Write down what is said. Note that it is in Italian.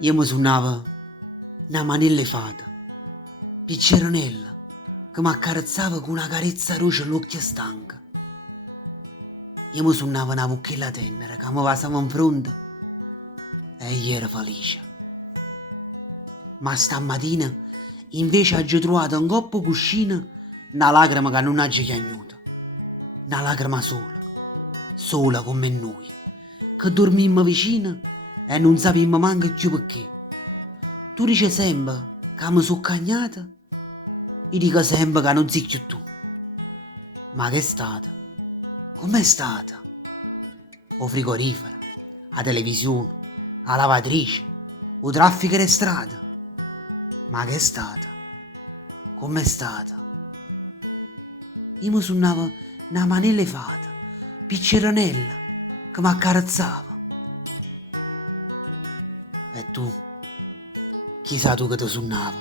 Io mi suonava una manella fata, picceronella, che mi accarezzava con una carezza roce all'occhio stanca. Io mi suonava una mucchella tenera che mi passava in fronte e io ero felice. Ma stamattina invece ho trovato un coppo cuscino una lacrima che non ha piagnuto. Una lacrima sola, sola come noi, che dormimmo vicino e non sapemmo manco più perché. Tu dici sempre che mi sono cagnata, io dico sempre che non sei più tu. Ma che è stata? Com'è stata? O frigorifero, la televisione, la lavatrice, o traffico in strada. Ma che è stata? Com'è stata? Io mi suonava una manella fata, picceronella, che mi accarezzava. E tu, chissà tu che ti suonava?